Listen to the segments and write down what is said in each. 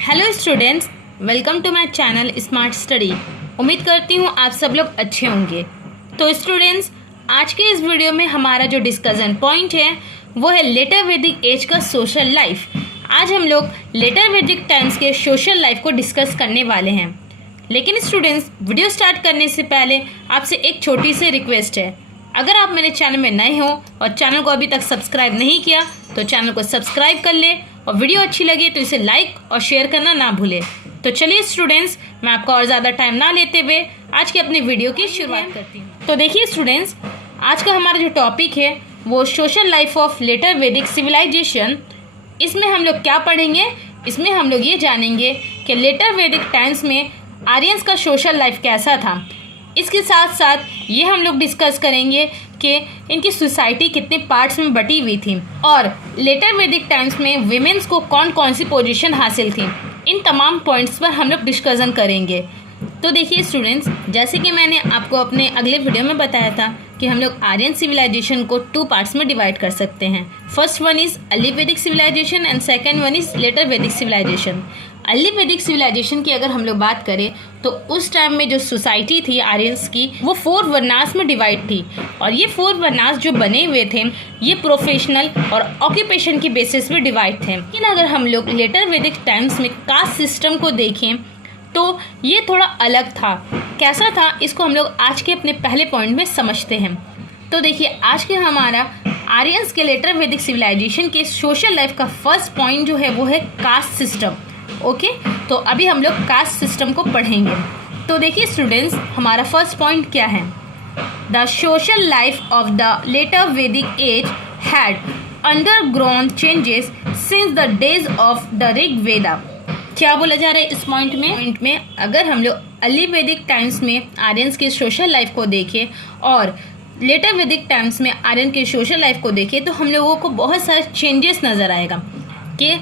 Hello students, welcome to my channel smart study. उम्मीद करती हूँ आप सब लोग अच्छे होंगे। तो स्टूडेंट्स, आज के इस वीडियो में हमारा जो डिस्कशन पॉइंट है वो है लेटर वैदिक एज का सोशल लाइफ। आज हम लोग लेटर वैदिक टाइम्स के सोशल लाइफ को डिस्कस करने वाले हैं। लेकिन स्टूडेंट्स, वीडियो स्टार्ट करने से पहले आपसे एक छोटी सी रिक्वेस्ट है। अगर आप मेरे चैनल में नए हो और चैनल को अभी तक सब्सक्राइब नहीं किया तो चैनल को सब्सक्राइब कर ले, और वीडियो अच्छी लगे तो इसे लाइक और शेयर करना ना भूले। तो चलिए स्टूडेंट्स, मैं आपका और ज़्यादा टाइम ना लेते हुए आज की अपनी वीडियो की शुरुआत करती हूँ। तो देखिए स्टूडेंट्स, आज का हमारा जो टॉपिक है वो social life of letter Vedic civilisation. इसमें हम लोग क्या पढ़ेंगे? इसमें हम लोग ये जानेंगे कि लेटर वैदिक टाइम्स में आर्यंस का सोशल लाइफ कैसा था। इसके साथ साथ ये हम लोग डिस्कस करेंगे कि इनकी सोसाइटी कितने पार्ट्स में बटी हुई थी और लेटर वैदिक टाइम्स में विमेंस को कौन कौन सी पोजीशन हासिल थी। इन तमाम पॉइंट्स पर हम लोग डिस्कशन करेंगे। तो देखिए स्टूडेंट्स, जैसे कि मैंने आपको अपने अगले वीडियो में बताया था कि हम लोग आर्यन सिविलाइजेशन को 2 पार्ट्स में डिवाइड कर सकते हैं। First one is early Vedic civilization and second one is later Vedic civilization. Early Vedic civilization की अगर हम लोग बात करें तो उस टाइम में जो सोसाइटी थी आर्यंस की वो 4 वर्नास में डिवाइड थी, और ये 4 वर्नास जो बने हुए थे ये प्रोफेशनल और ऑक्यूपेशन की बेसिस पे डिवाइड थे। लेकिन अगर हम लोग लेटर वैदिक टाइम्स में कास्ट सिस्टम को देखें तो ये थोड़ा अलग था। कैसा था, इसको हम लोग आज के अपने पहले पॉइंट में समझते हैं। तो देखिए, आज के हमारा आर्यंस के लेटर वैदिक सिविलाइजेशन के सोशल लाइफ का फर्स्ट पॉइंट जो है वो है कास्ट सिस्टम। ओके, तो अभी हम लोग कास्ट सिस्टम को पढ़ेंगे। तो देखिए स्टूडेंट्स, हमारा फर्स्ट पॉइंट क्या है? The social life of the later Vedic age had undergone changes since the days of the Rig Veda. क्या बोला जा रहा है इस पॉइंट में? अगर हम लोग अर्ली वैदिक टाइम्स में आर्यंस के सोशल लाइफ को देखें और लेटर वैदिक टाइम्स में आर्यन के सोशल लाइफ को देखें तो हम लोगों को बहुत सारे चेंजेस नज़र आएगा। कि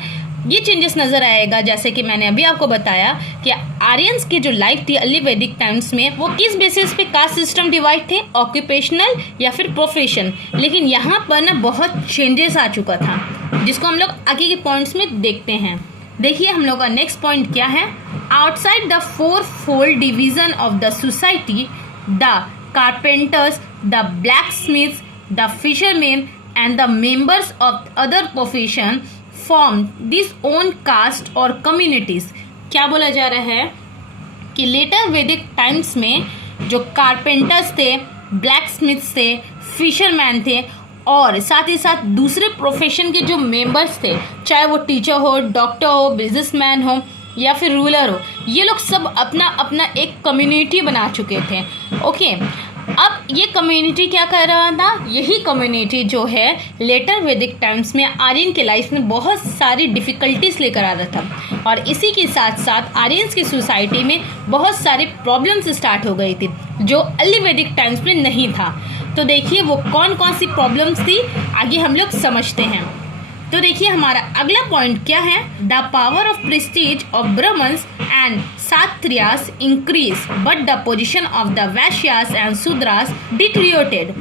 ये चेंजेस नज़र आएगा, जैसे कि मैंने अभी आपको बताया कि आर्यंस की जो लाइफ थी अर्ली वैदिक टाइम्स में वो किस बेसिस पे कास्ट सिस्टम डिवाइड थे, ऑक्यूपेशनल या फिर प्रोफेशन। लेकिन यहाँ पर ना बहुत चेंजेस आ चुका था, जिसको हम लोग आगे के पॉइंट्स में देखते हैं। देखिए हम लोग का नेक्स्ट पॉइंट क्या है? Outside the 4-fold division of the society, the carpenters, the blacksmiths, the fisherman and the members of other profession form this own caste और कम्युनिटीज। क्या बोला जा रहा है कि लेटर वैदिक टाइम्स में जो कारपेंटर्स थे, ब्लैकस्मिथ्स थे, फिशरमैन थे और साथ ही साथ दूसरे प्रोफेशन के जो मेंबर्स थे, चाहे वो टीचर हो, डॉक्टर हो, बिजनेसमैन हो या फिर रूलर हो, ये लोग सब अपना अपना एक कम्युनिटी बना चुके थे। ओके, अब ये कम्युनिटी क्या कर रहा था? यही कम्युनिटी जो है लेटर वैदिक टाइम्स में आर्यन के लाइफ में बहुत सारी डिफ़िकल्टीज लेकर आ रहा था, और इसी के साथ साथ आर्यंस की सोसाइटी में बहुत सारी प्रॉब्लम्स स्टार्ट हो गई थी जो अर्ली वैदिक टाइम्स में नहीं था। तो देखिए वो कौन कौन सी प्रॉब्लम्स थी, आगे हम लोग समझते हैं। तो देखिए हमारा अगला पॉइंट क्या है? The power of prestige of Brahmins and Kshatriyas increase but the position of the Vaishyas and Shudras deteriorated.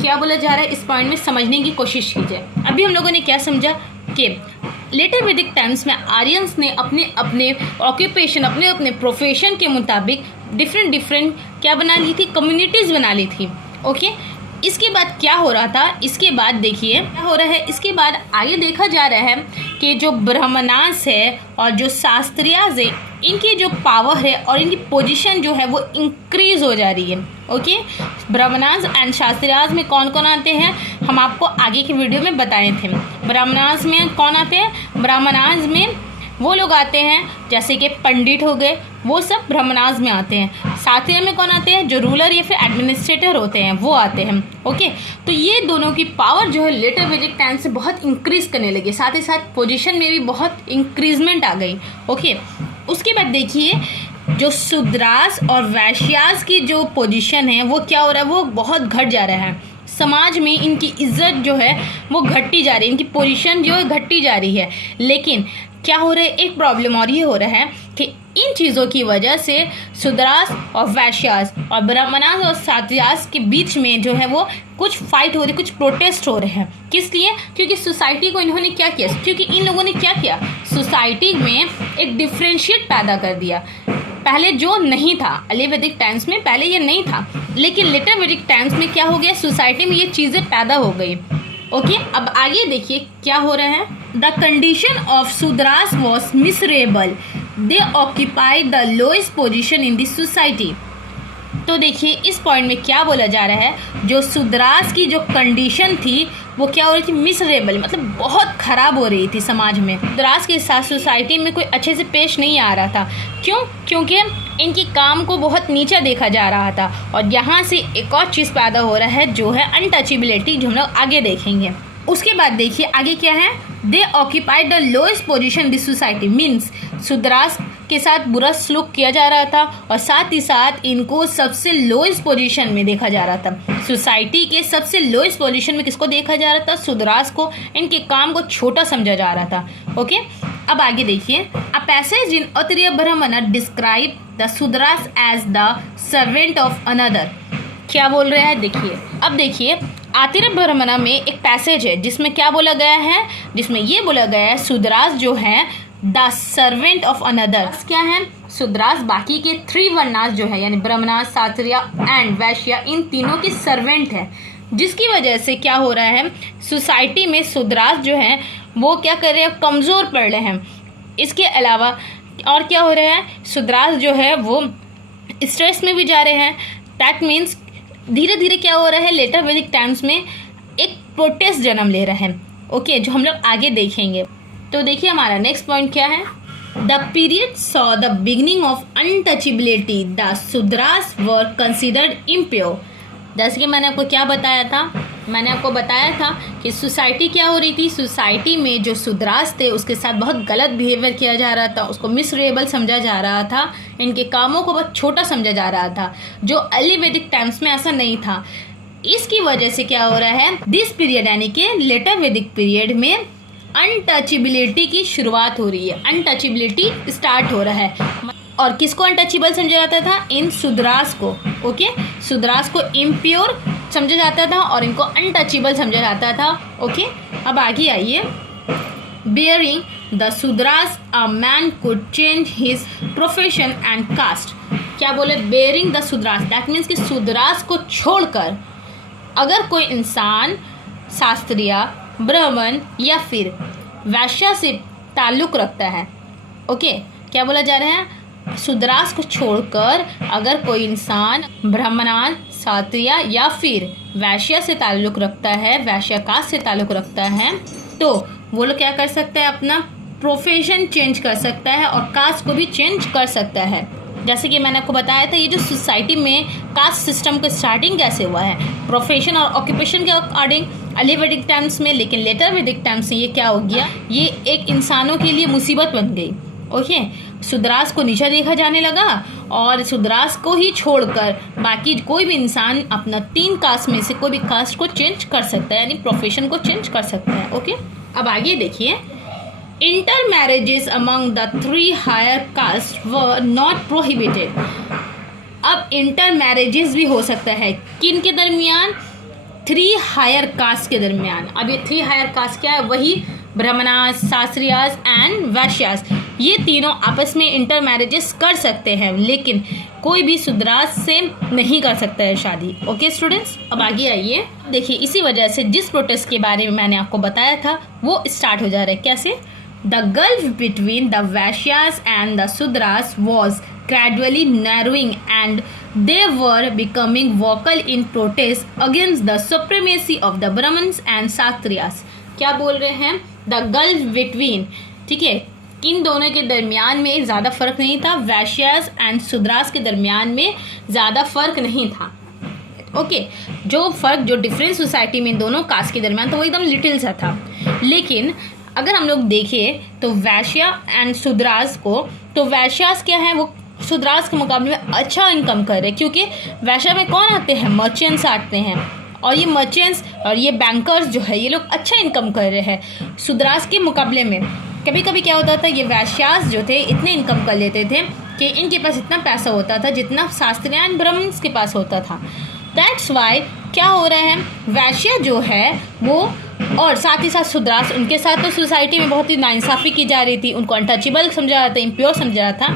क्या बोला जा रहा है इस पॉइंट में, समझने की कोशिश कीजिए। अभी हम लोगों ने क्या समझा कि लेटर वैदिक टाइम्स में आर्यंस ने अपने अपने ऑक्यूपेशन, अपने अपने प्रोफेशन के मुताबिक डिफरेंट क्या बना ली थी? कम्युनिटीज़ बना ली थी। ओके, इसके बाद क्या हो रहा था? इसके बाद देखिए क्या हो रहा है। इसके बाद आगे देखा जा रहा है कि जो ब्राह्मणास है और जो शास्त्रियास है, इनकी जो पावर है और इनकी पोजीशन जो है वो इंक्रीज हो जा रही है। ओके, ब्राह्मणास एंड शास्त्रियास में कौन कौन आते हैं हम आपको आगे की वीडियो में बताए थे। ब्राह्मणास में कौन आते हैं? ब्राह्मणास में वो लोग आते हैं जैसे कि पंडित हो गए, वो सब ब्राह्मणास में आते हैं। शास्त्रीय में कौन आते हैं? जो रूलर या फिर एडमिनिस्ट्रेटर होते हैं वो आते हैं। ओके, तो ये दोनों की पावर जो है लेटर वैदिक टाइम से बहुत इंक्रीज करने लगी, साथ ही साथ पोजीशन में भी बहुत इंक्रीजमेंट आ गई। ओके, उसके बाद देखिए जो शूद्रास और वैश्यास की जो पोजीशन है वो क्या हो रहा है? वो बहुत घट जा रहा है। समाज में इनकी इज्जत जो है वो घटती जा रही है, इनकी पोजीशन जो है घटती जा रही है। लेकिन क्या हो रहा है, एक प्रॉब्लम और ये हो रहा है कि इन चीज़ों की वजह से शूद्रास और वैश्यास और ब्राह्मणास और क्षत्रियास के बीच में जो है वो कुछ फाइट हो रही, कुछ प्रोटेस्ट हो रहे हैं। किस लिए? क्योंकि सोसाइटी को इन्होंने क्या किया, क्योंकि इन लोगों ने क्या किया, सोसाइटी में एक डिफ्रेंशिएट पैदा कर दिया। पहले जो नहीं था, अर्ली वैदिक टाइम्स में पहले ये नहीं था, लेकिन लेटर वैदिक टाइम्स में क्या हो गया, सोसाइटी में ये चीज़ें पैदा हो गई। ओके, अब आगे देखिए क्या हो रहा है। The condition of Shudras was miserable, they occupy the lowest position in this society. तो देखिए इस पॉइंट में क्या बोला जा रहा है, जो शूद्रास की जो कंडीशन थी वो क्या हो रही थी, मिसरेबल, मतलब बहुत ख़राब हो रही थी समाज में। शूद्रास के साथ सोसाइटी में कोई अच्छे से पेश नहीं आ रहा था। क्यों? क्योंकि इनकी काम को बहुत नीचा देखा जा रहा था। और यहाँ से एक और चीज़ पैदा हो रहा है जो है अनटचेबिलिटी, जो हम लोग आगे देखेंगे। उसके बाद देखिए आगे क्या है, दे occupied the lowest position this society, means Shudras के साथ बुरा सलूक किया जा रहा था और साथ ही साथ इनको सबसे लोएस्ट पोजीशन में देखा जा रहा था। सोसाइटी के सबसे लोएस्ट पोजीशन में किसको देखा जा रहा था, शूद्रास को। इनके काम को छोटा समझा जा रहा था। ओके, अब आगे देखिए, a passage in Aitareya Brahmana describe the Shudras as the servant of another. क्या बोल रहे हैं, देखिए अब देखिए आतिरेय ब्राह्मणा में एक पैसेज है जिसमें क्या बोला गया है, जिसमें ये बोला गया है शूद्रास जो है द सर्वेंट ऑफ अनदर। क्या है, शूद्रास बाकी के 3 वर्णास जो है यानी ब्राह्मणास, क्षत्रिय एंड वैश्य, इन तीनों के सर्वेंट है। जिसकी वजह से क्या हो रहा है, सोसाइटी में शूद्रास जो है वो क्या कर रहे हैं, कमज़ोर पड़ रहे हैं। इसके अलावा और क्या हो रहा है, शूद्रास जो है वो स्ट्रेस में भी जा रहे हैं। दैट मीन्स धीरे धीरे क्या हो रहा है, लेटर वैदिक टाइम्स में एक प्रोटेस्ट जन्म ले रहा है। ओके, जो हम लोग आगे देखेंगे। तो देखिए हमारा नेक्स्ट पॉइंट क्या है, the period saw the beginning of untouchability, the Shudras were considered impure. जैसे कि मैंने आपको क्या बताया था, मैंने आपको बताया था कि सोसाइटी क्या हो रही थी, सोसाइटी में जो शूद्रास थे उसके साथ बहुत गलत बिहेवियर किया जा रहा था, उसको मिसरेबल समझा जा रहा था, इनके कामों को बहुत छोटा समझा जा रहा था, जो अर्ली वैदिक टाइम्स में ऐसा नहीं था। इसकी वजह से क्या हो रहा है, दिस पीरियड यानी कि लेटर वैदिक पीरियड में अनटचेबिलिटी की शुरुआत हो रही है, अनटचेबिलिटी स्टार्ट हो रहा है। और किसको अनटचेबल समझा जाता था, इन शूद्रास को। ओके, शूद्रास को इम्प्योर समझा जाता था और इनको अनटचेबल समझा जाता था। ओके, अब आगे आइए, bearing the Shudras a man could change his profession and caste. क्या बोले, bearing the Shudras, that means कि शूद्रास को छोड़कर अगर कोई इंसान शास्त्रीय, ब्राह्मण या फिर वैश्य से ताल्लुक़ रखता है। ओके, क्या बोला जा रहा है, शूद्रास को छोड़कर अगर कोई इंसान ब्राह्मण, क्षत्रिय या फिर वैश्य से ताल्लुक़ रखता है, वैश्य कास्ट से ताल्लुक़ रखता है, तो वो लोग क्या कर सकता है, अपना प्रोफेशन चेंज कर सकता है और कास्ट को भी चेंज कर सकता है। जैसे कि मैंने आपको बताया था, ये जो सोसाइटी में कास्ट सिस्टम का स्टार्टिंग कैसे हुआ है, प्रोफेशन और ऑक्यूपेशन के अकॉर्डिंग अर्ली वैदिक टाइम्स में, लेकिन लेटर वैदिक टाइम्स में ये क्या हो गया, ये एक इंसानों के लिए मुसीबत बन गई। ओके, शूद्रास को नीचा देखा जाने लगा और शूद्रास को ही छोड़कर बाकी कोई भी इंसान अपना 3 कास्ट में से कोई भी कास्ट को चेंज कर सकता है, यानी प्रोफेशन को चेंज कर सकता है। ओके, अब आगे देखिए, intermarriages among the 3 higher caste were not prohibited. अब इंटर मैरिजेस भी हो सकता है किन के दरमियान, 3 हायर कास्ट के दरमियान। अब ये 3 हायर कास्ट क्या है, वही ब्राह्मणास, क्षत्रियास एंड वैश्यास, ये तीनों आपस में इंटर मैरिजेस कर सकते हैं, लेकिन कोई भी शूद्रास से नहीं कर सकता है शादी। ओके स्टूडेंट्स, अब आगे आइए, देखिए इसी वजह से जिस प्रोटेस्ट के बारे में मैंने आपको बताया था वो स्टार्ट हो जा रहा है। कैसे, the gulf between the Vaishyas and the Shudras was gradually narrowing and they were becoming vocal in protest against the supremacy of the Brahmins and Kshatriyas। क्या बोल रहे हैं, द गल्फ बिटवीन, ठीक है, इन दोनों के दरमियान में ज़्यादा फर्क नहीं था, वैश्यास एंड शूद्रास के दरमियान में ज़्यादा फर्क नहीं था। ओके, जो फर्क, जो डिफरेंस सोसाइटी में दोनों कास्ट के दरमियान था वो एकदम लिटिल सा था। लेकिन अगर हम लोग देखें तो वैश्य एंड शूद्रास को, तो वैश्यास क्या है, वो शूद्रास के मुकाबले में अच्छा इनकम कर रहे हैं, क्योंकि वैश्य में कौन आते हैं, मर्चेंट्स आते हैं, और ये मर्चेंट्स और ये बैंकर्स जो है ये लोग अच्छा इनकम कर रहे हैं शूद्रास के मुकाबले में। कभी कभी क्या होता था, ये वैश्यास जो थे इतने इनकम कर लेते थे कि इनके पास इतना पैसा होता था जितना शास्त्रीयान ब्राह्मण्स के पास होता था। दैट्स वाई क्या हो रहा है, वैश्य जो है वो और साथ ही साथ शूद्रास, उनके साथ तो सोसाइटी में बहुत ही नाइंसाफ़ी की जा रही थी, उनको अनटचेबल समझा रहा था, इम्प्योर समझा रहा था।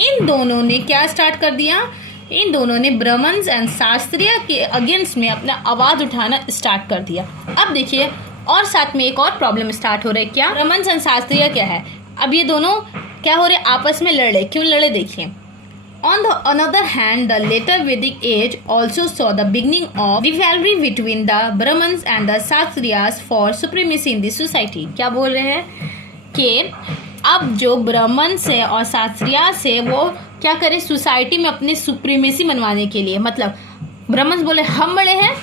इन दोनों ने क्या स्टार्ट कर दिया, इन दोनों ने ब्राह्मण्स एंड शास्त्रीय के अगेंस्ट में अपना आवाज़ उठाना स्टार्ट कर दिया। अब देखिए, और साथ में एक और प्रॉब्लम स्टार्ट हो रहा है। क्या ब्राह्मण्स एंड शास्त्रीय क्या है, अब ये दोनों क्या हो रहे, आपस में लड़ रहे। क्यों लड़े देखिए। On the another hand, the later Vedic age also saw the beginning of rivalry between the Brahmins and the Kshatriyas for supremacy in the society. क्या बोल रहे हैं कि अब जो ब्राह्मण्स है और शास्त्रीयास है वो क्या करें, सोसाइटी में अपनी सुप्रीमेसी मनवाने के लिए, मतलब ब्राह्मण्स बोले हम बड़े हैं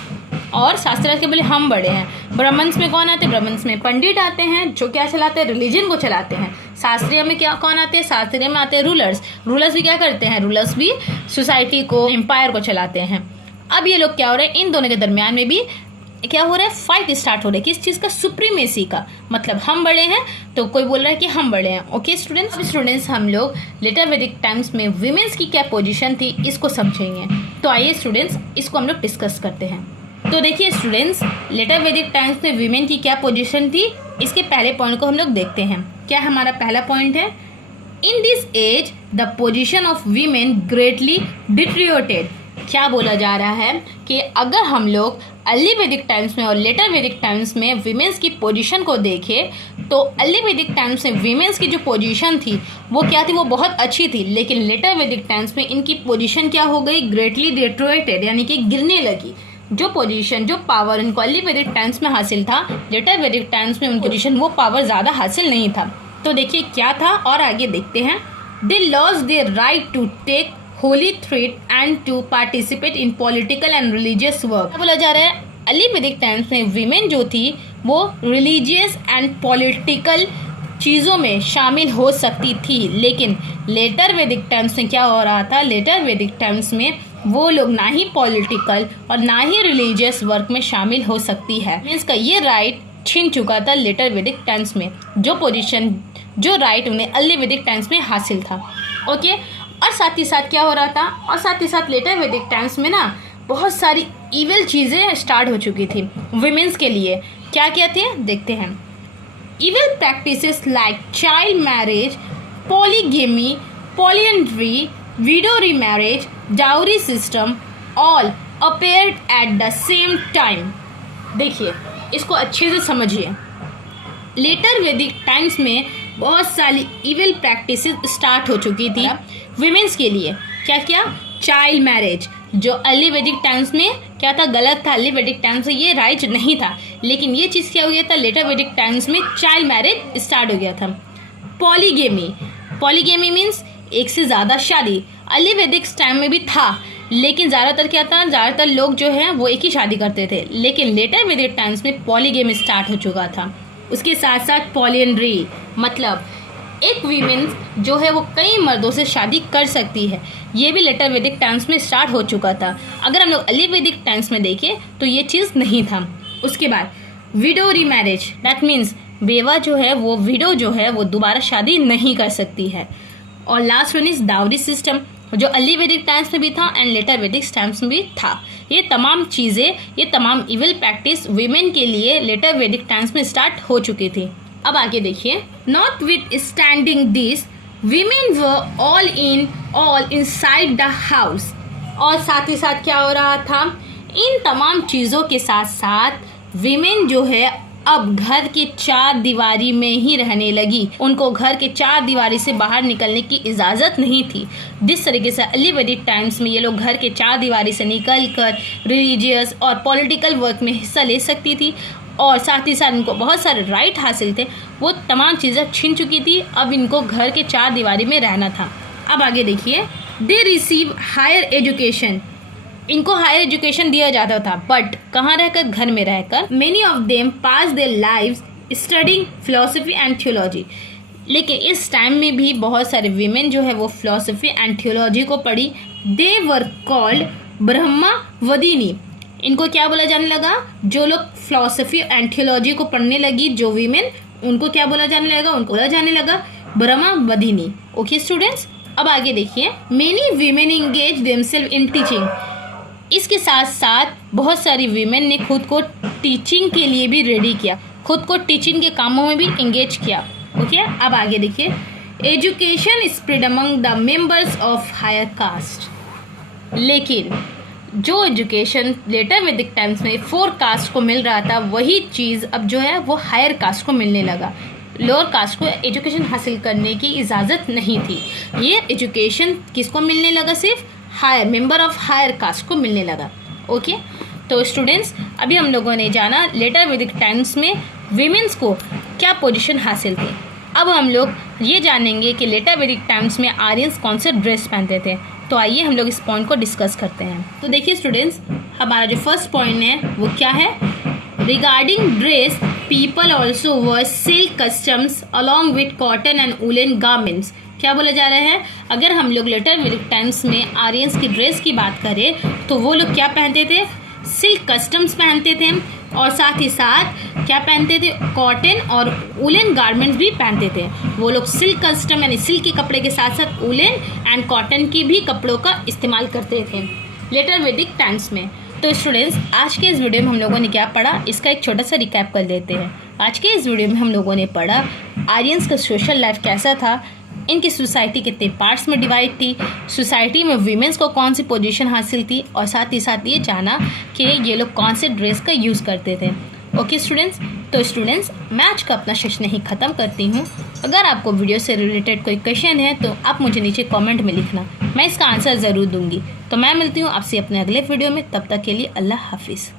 और शास्त्रीयास के बोले हम बड़े हैं। ब्राह्मण्स में कौन आते हैं, ब्राह्मण्स में पंडित आते हैं जो क्या चलाते हैं, रिलीजन को चलाते हैं। शास्त्रीय में क्या कौन आते हैं, शास्त्रीय में आते हैं रूलर्स। रूलर्स भी क्या करते हैं, रूलर्स भी सोसाइटी को, एम्पायर को चलाते हैं। अब ये लोग क्या हो रहे हैं, इन दोनों के दरमियान में भी क्या हो रहा है, फाइट स्टार्ट हो रहा है। किस चीज़ का, सुप्रीमेसी का, मतलब हम बड़े हैं तो कोई बोल रहा है कि हम बड़े हैं। ओके स्टूडेंट्स, हम लोग लेटर वैदिक टाइम्स में वीमेंस की क्या पोजीशन थी इसको समझेंगे। तो आइए स्टूडेंट्स, इसको हम लोग डिस्कस करते हैं। तो देखिए स्टूडेंट्स, लेटर वैदिक टाइम्स में वीमेन की क्या पोजीशन थी, इसके पहले पॉइंट को हम लोग देखते हैं। क्या हमारा पहला पॉइंट है, in this age the position of women greatly deteriorated. क्या बोला जा रहा है कि अगर हम लोग अर्ली वैदिक टाइम्स में और लेटर वैदिक टाइम्स में वीमेंस की पोजीशन को देखें तो अर्ली वैदिक टाइम्स में वीमेंस की जो पोजीशन थी वो क्या थी, वो बहुत अच्छी थी। लेकिन लेटर वैदिक टाइम्स में इनकी पोजीशन क्या हो गई, ग्रेटली डिटेरियोरेटेड, यानी कि गिरने लगी। जो पोजीशन, जो पावर इनको अर्ली वैदिक टाइम्स में हासिल था, लेटर वैदिक टाइम्स में उनकी पोजीशन, वो पावर ज़्यादा हासिल नहीं था। तो देखिए क्या था, और आगे देखते हैं। They lost their right to take holy thread and to participate in political and religious work. बोला जा रहा है अर्ली वैदिक टाइम्स में वीमेन जो थी वो रिलीजियस एंड पॉलिटिकल चीज़ों में शामिल हो सकती थी। लेकिन लेटर वैदिक टाइम्स में क्या हो रहा था, लेटर वैदिक टाइम्स में वो लोग ना ही पॉलिटिकल और ना ही रिलीजियस वर्क में शामिल हो सकती है। इसका ये राइट छीन चुका था लेटर वैदिक टाइम्स में, जो पोजीशन, जो राइट उन्हें अर्ली वैदिक टाइम्स में हासिल था। ओके, और साथ ही साथ क्या हो रहा था, और साथ ही साथ लेटर वैदिक टाइम्स में ना बहुत सारी इविल चीज़ें स्टार्ट हो चुकी थी वुमेन्स के लिए। क्या क्या थे देखते हैं। Evil practices like child marriage, polygamy, polyandry, window remarriage, dowry system, all appeared at the same time. देखिए इसको अच्छे से समझिए। लेटर वैदिक टाइम्स में बहुत सारी इविल प्रैक्टिसेस स्टार्ट हो चुकी थी विमेंस के लिए। क्या क्या, चाइल्ड मैरिज, जो अर्ली वैदिक टाइम्स में क्या था, गलत था। अर्ली वैदिक टाइम्स में ये राइट नहीं था, लेकिन ये चीज़ क्या हो गया था, लेटर वैदिक टाइम्स में चाइल्ड मैरिज स्टार्ट हो गया था। पॉलीगेमी, पॉलीगेमी मीन्स एक से ज़्यादा शादी। अर्ली वैदिक टाइम में भी था, लेकिन ज़्यादातर क्या था, ज़्यादातर लोग जो हैं वो एक ही शादी करते थे। लेकिन लेटर वैदिक टाइम्स में पॉलीगेमी स्टार्ट हो चुका था। उसके साथ साथ पॉलीएंड्री, मतलब एक वीमेन जो है वो कई मर्दों से शादी कर सकती है, ये भी लेटर वैदिक टाइम्स में स्टार्ट हो चुका था। अगर हम लोग अर्ली वैदिक टाइम्स में देखें तो ये चीज़ नहीं था। उसके बाद विडो रीमैरिज, दैट मीन्स बेवा जो है वो, विडो जो है वो दोबारा शादी नहीं कर सकती है। और last one is dowry system, जो अर्ली वैदिक टाइम्स में भी था एंड लेटर वैदिक टाइम्स में भी था। ये तमाम चीज़ें, ये तमाम इविल प्रैक्टिस वीमेन के लिए लेटर वैदिक टाइम्स में स्टार्ट हो चुकी थी। अब आगे देखिए। Not with standing this women were all inside the house. और साथ ही साथ क्या हो रहा था, इन तमाम चीज़ों के साथ साथ वीमेन जो है अब घर के चार दीवारी में ही रहने लगी। उनको घर के चार दीवारी से बाहर निकलने की इजाज़त नहीं थी। जिस तरीके से अर्ली वैदिक टाइम्स में ये लोग घर के चार दीवारी से निकलकर रिलीजियस और पॉलिटिकल वर्क में हिस्सा ले सकती थी, और साथ ही साथ इनको बहुत सारे राइट हासिल थे, वो तमाम चीज़ें छिन चुकी थी। अब इनको घर के चार दीवारी में रहना था। अब आगे देखिए। दे रिसीव हायर एजुकेशन, इनको हायर एजुकेशन दिया जाता था, बट कहाँ रहकर, घर में रहकर। Many of them pass their lives studying philosophy and theology. लेकिन इस टाइम में भी बहुत सारे वीमेन जो है वो फिलोसफी एंड थियोलॉजी को पढ़ी। दे वर कॉल्ड ब्रह्मावदिनी। इनको क्या बोला जाने लगा, जो लोग फिलोसफी एंड थियोलॉजी को पढ़ने लगी जो वीमेन, उनको क्या बोला जाने लगा, उनको बोला जाने लगा ब्रह्मवधिनी। ओके स्टूडेंट्स, अब आगे देखिए, many women engage themselves in teaching. इसके साथ साथ बहुत सारी वीमेन ने खुद को टीचिंग के लिए भी रेडी किया, खुद को टीचिंग के कामों में भी इंगेज किया। ओके, अब आगे देखिए, education spread among the members of higher caste. लेकिन जो एजुकेशन लेटर वैदिक टाइम्स में 4 कास्ट को मिल रहा था, वही चीज़ अब जो है वो हायर कास्ट को मिलने लगा। लोअर कास्ट को एजुकेशन हासिल करने की इजाज़त नहीं थी। ये एजुकेशन किसको मिलने लगा, सिर्फ higher member of higher caste को मिलने लगा। ओके, तो स्टूडेंट्स अभी हम लोगों ने जाना लेटर वैदिक टाइम्स में वीमेंस को क्या पोजीशन हासिल थी। अब हम लोग ये जानेंगे कि लेटर वैदिक टाइम्स में आर्यंस कौन से ड्रेस पहनते थे। तो आइए हम लोग इस पॉइंट को डिस्कस करते हैं। तो देखिए स्टूडेंट्स, हमारा जो फर्स्ट पॉइंट है वो क्या है, regarding dress people also were silk customs along with cotton and woollen garments. क्या बोला जा रहा है, अगर हम लोग लेटर वैदिक टाइम्स में आर्यंस की ड्रेस की बात करें तो वो लोग क्या पहनते थे, सिल्क कस्टम्स पहनते थे और साथ ही साथ क्या पहनते थे, कॉटन और वूलन गारमेंट्स भी पहनते थे। वो लोग सिल्क कस्टम यानी सिल्क के कपड़े के साथ साथ वूलन एंड कॉटन की भी कपड़ों का इस्तेमाल करते थे लेटर वैदिक टाइम्स में। तो स्टूडेंट्स आज के इस वीडियो में हम लोगों ने क्या पढ़ा, इसका एक छोटा सा रिकैप कर लेते हैं। आज के इस वीडियो में हम लोगों ने पढ़ा आर्यंस का सोशल लाइफ कैसा था, इनकी सोसाइटी कितने पार्ट्स में डिवाइड थी, सोसाइटी में वीमेंस को कौन सी पोजीशन हासिल थी, और साथ ही साथ ये जाना कि ये लोग कौन से ड्रेस का यूज़ करते थे। ओके स्टूडेंट्स, तो स्टूडेंट्स मैं आज का अपना सेशन यहीं ख़त्म करती हूँ। अगर आपको वीडियो से रिलेटेड कोई क्वेश्चन है तो आप मुझे नीचे कमेंट में लिखना, मैं इसका आंसर ज़रूर दूंगी। तो मैं मिलती हूँ आपसे अपने अगले वीडियो में, तब तक के लिए अल्लाह हाफिज़।